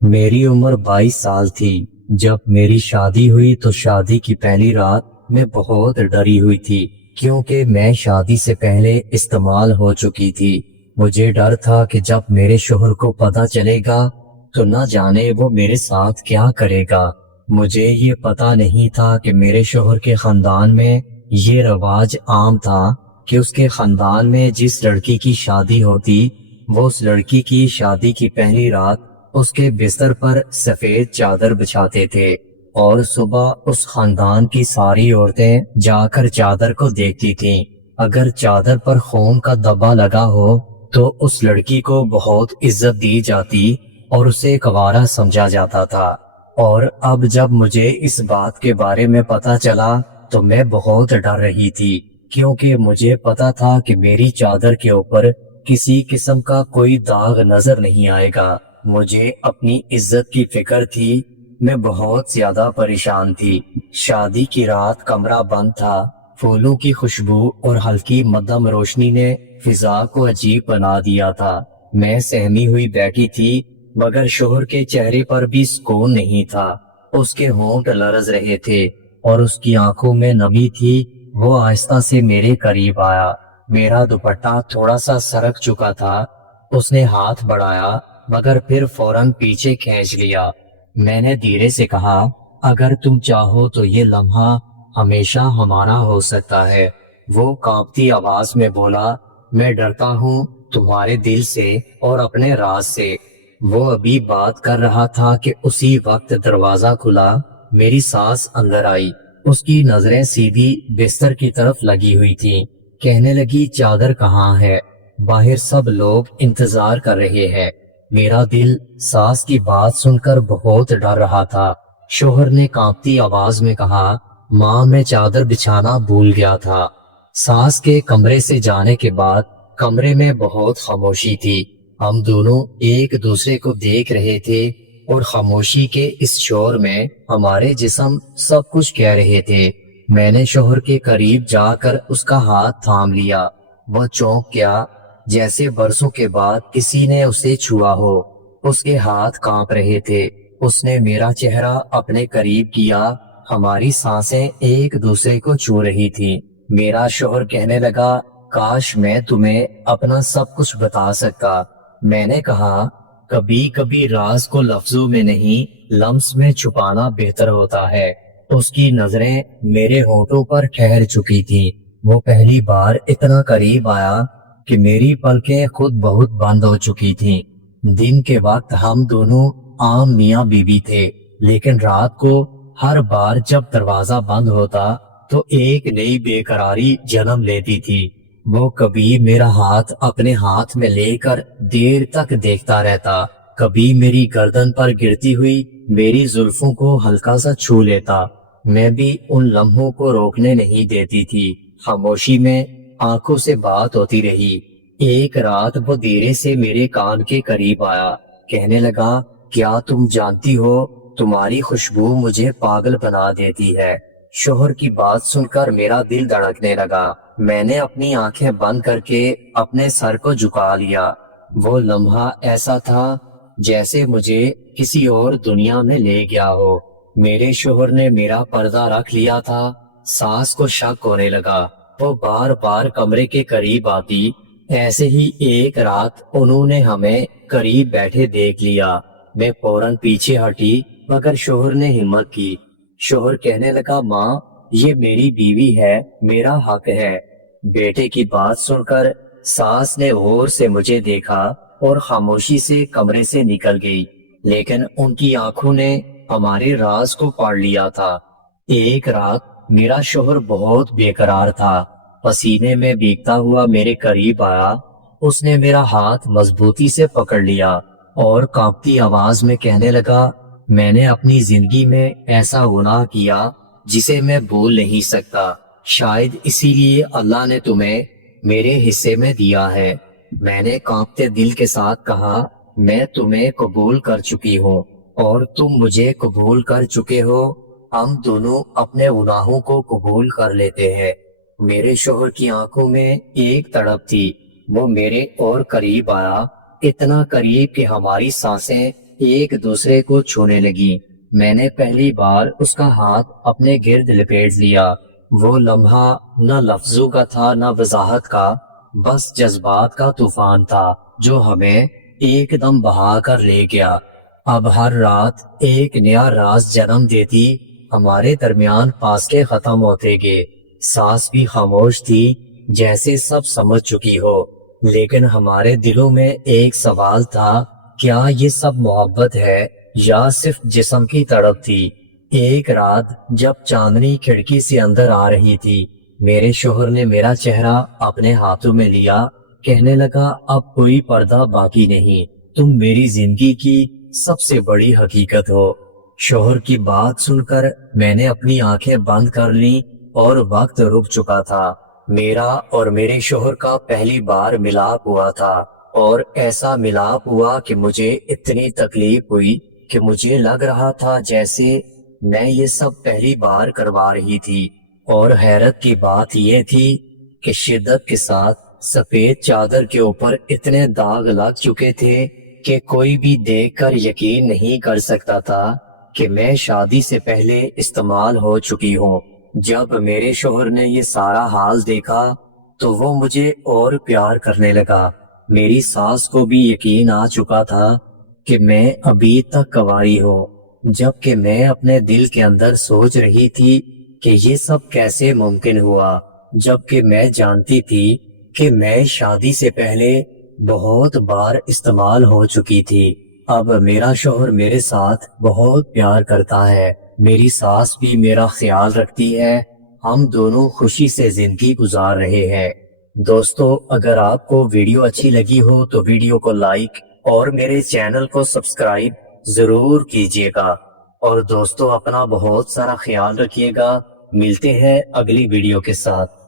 मेरी उम्र 22 साल थी जब मेरी शादी हुई। तो शादी की पहली रात मैं बहुत डरी हुई थी, क्योंकि मैं शादी से पहले इस्तेमाल हो चुकी थी। मुझे डर था कि जब मेरे शोहर को पता चलेगा तो न जाने वो मेरे साथ क्या करेगा। मुझे ये पता नहीं था कि मेरे शोहर के खानदान में ये रवाज आम था कि उसके खानदान में जिस लड़की की शादी होती, वो उस लड़की की शादी की पहली रात उसके बिस्तर पर सफेद चादर बिछाते थे और सुबह उस खानदान की सारी औरतें जाकर चादर को देखती थीं। अगर चादर पर खून का धब्बा लगा हो तो उस लड़की को बहुत इज्जत दी जाती और उसे कंवारा समझा जाता था। और अब जब मुझे इस बात के बारे में पता चला तो मैं बहुत डर रही थी, क्योंकि मुझे पता था कि मेरी चादर के ऊपर किसी किस्म का कोई दाग नजर नहीं आएगा। मुझे अपनी इज्जत की फिक्र थी। मैं बहुत ज्यादा परेशान थी। शादी की रात कमरा बंद था। फूलों की खुशबू और हल्की मध्यम रोशनी ने फिजा को अजीब बना दिया था। मैं सहमी हुई बैठी थी, मगर शोहर के चेहरे पर भी सुकून नहीं था। उसके होंठ लरज रहे थे और उसकी आंखों में नमी थी। वो आहिस्ता से मेरे करीब आया। मेरा दुपट्टा थोड़ा सा सरक चुका था। उसने हाथ बढ़ाया, मगर फिर फौरन पीछे खींच लिया। मैंने धीरे से कहा, अगर तुम चाहो तो ये लम्हा हमेशा हमारा हो सकता है। वो कांपती आवाज में बोला, मैं डरता हूँ तुम्हारे दिल से और अपने राज से। वो अभी बात कर रहा था कि उसी वक्त दरवाजा खुला। मेरी सास अंदर आई। उसकी नजरें सीधी बिस्तर की तरफ लगी हुई थीं। कहने लगी, चादर कहाँ है? बाहर सब लोग इंतजार कर रहे हैं। मेरा दिल सास की बात सुनकर बहुत डर रहा था। शोहर ने कांपती आवाज में कहा, माँ, मैं चादर बिछाना भूल गया था। सास के कमरे से जाने के बाद कमरे में बहुत खामोशी थी। हम दोनों एक दूसरे को देख रहे थे और खामोशी के इस शोर में हमारे जिस्म सब कुछ कह रहे थे। मैंने शोहर के करीब जाकर उसका हाथ थाम लिया। वह चौंक गया, जैसे बरसों के बाद किसी ने उसे छुआ हो। उसके हाथ कांप रहे थे। उसने मेरा चेहरा अपने करीब किया। हमारी सांसें एक दूसरे को छू रही थी। मेरा शोहर कहने लगा, काश मैं तुम्हें अपना सब कुछ बता सकता। मैंने कहा, कभी कभी राज को लफ्जों में नहीं, लम्स में छुपाना बेहतर होता है। उसकी नजरें मेरे होठों पर ठहर चुकी थी। वो पहली बार इतना करीब आया कि मेरी पलकें खुद बहुत बंद हो चुकी थीं। दिन के वक्त हम दोनों आम मियाँ बीवी थे, लेकिन रात को हर बार जब दरवाजा बंद होता तो एक नई बेकरारी जन्म लेती थी। वो कभी मेरा हाथ अपने हाथ में लेकर देर तक देखता रहता, कभी मेरी गर्दन पर गिरती हुई मेरी जुल्फों को हल्का सा छू लेता। मैं भी उन लम्हों को रोकने नहीं देती थी। खामोशी में आंखों से बात होती रही। एक रात वो धीरे से मेरे कान के करीब आया। कहने लगा, क्या तुम जानती हो, तुम्हारी खुशबू मुझे पागल बना देती है। शोहर की बात सुनकर मेरा दिल धड़कने लगा। मैंने अपनी आंखें बंद करके अपने सर को झुका लिया। वो लम्हा ऐसा था जैसे मुझे किसी और दुनिया में ले गया हो। मेरे शोहर ने मेरा पर्दा रख लिया था। सास को शक होने लगा। वो बार बार कमरे के करीब आती। ऐसे ही एक रात उन्होंने हमें करीब बैठे देख लिया। मैं फौरन पीछे हटी, मगर शोहर ने हिम्मत की। शोहर कहने लगा, माँ, ये मेरी बीवी है, मेरा हक है। बेटे की बात सुनकर सास ने गौर से मुझे देखा और खामोशी से कमरे से निकल गई, लेकिन उनकी आंखों ने हमारे राज को पढ़ लिया था। एक रात मेरा शोहर बहुत बेकरार था। पसीने में भीगता हुआ मेरे करीब आया। उसने मेरा हाथ मजबूती से पकड़ लिया और कांपती आवाज में कहने लगा, मैंने अपनी जिंदगी में ऐसा गुनाह किया जिसे मैं भूल नहीं सकता। शायद इसीलिए अल्लाह ने तुम्हें मेरे हिस्से में दिया है। मैंने कांपते दिल के साथ कहा, मैं तुम्हें कबूल कर चुकी हूँ और तुम मुझे कबूल कर चुके हो। हम दोनों अपने गुनाहों को कबूल कर लेते हैं। मेरे शोहर की आंखों में एक तड़प थी। वो मेरे और करीब आया, इतना करीब कि हमारी सांसें ایک دوسرے کو چھونے لگی۔ میں نے پہلی بار اس کا ہاتھ اپنے گرد لپیٹ لیا۔ وہ لمحہ نہ لفظوں کا تھا نہ وضاحت کا، بس جذبات کا طوفان تھا جو ہمیں ایک دم بہا کر لے گیا۔ اب ہر رات ایک نیا راز جنم دیتی، ہمارے درمیان فاصلے ختم ہوتے گئے۔ سانس بھی خاموش تھی، جیسے سب سمجھ چکی ہو، لیکن ہمارے دلوں میں ایک سوال تھا، کیا یہ سب محبت ہے یا صرف جسم کی تڑپ تھی؟ ایک رات جب چاندنی کھڑکی سے اندر آ رہی تھی، میرے شوہر نے میرا چہرہ اپنے ہاتھوں میں لیا، کہنے لگا اب کوئی پردہ باقی نہیں، تم میری زندگی کی سب سے بڑی حقیقت ہو۔ شوہر کی بات سن کر میں نے اپنی آنکھیں بند کر لیں اور وقت رک چکا تھا۔ میرا اور میرے شوہر کا پہلی بار ملاپ ہوا تھا، اور ایسا ملاپ ہوا کہ مجھے اتنی تکلیف ہوئی کہ مجھے لگ رہا تھا جیسے میں یہ سب پہلی بار کروا رہی تھی۔ اور حیرت کی بات یہ تھی کہ شدت کے ساتھ سفید چادر کے اوپر اتنے داغ لگ چکے تھے کہ کوئی بھی دیکھ کر یقین نہیں کر سکتا تھا کہ میں شادی سے پہلے استعمال ہو چکی ہوں۔ جب میرے شوہر نے یہ سارا حال دیکھا تو وہ مجھے اور پیار کرنے لگا۔ میری ساس کو بھی یقین آ چکا تھا کہ میں ابھی تک کنواری ہوں، جبکہ میں اپنے دل کے اندر سوچ رہی تھی کہ یہ سب کیسے ممکن ہوا، جبکہ میں جانتی تھی کہ میں شادی سے پہلے بہت بار استعمال ہو چکی تھی۔ اب میرا شوہر میرے ساتھ بہت پیار کرتا ہے، میری ساس بھی میرا خیال رکھتی ہے، ہم دونوں خوشی سے زندگی گزار رہے ہیں۔ دوستو، اگر آپ کو ویڈیو اچھی لگی ہو تو ویڈیو کو لائک اور میرے چینل کو سبسکرائب ضرور کیجیے گا، اور دوستو اپنا بہت سارا خیال رکھیے گا۔ ملتے ہیں اگلی ویڈیو کے ساتھ۔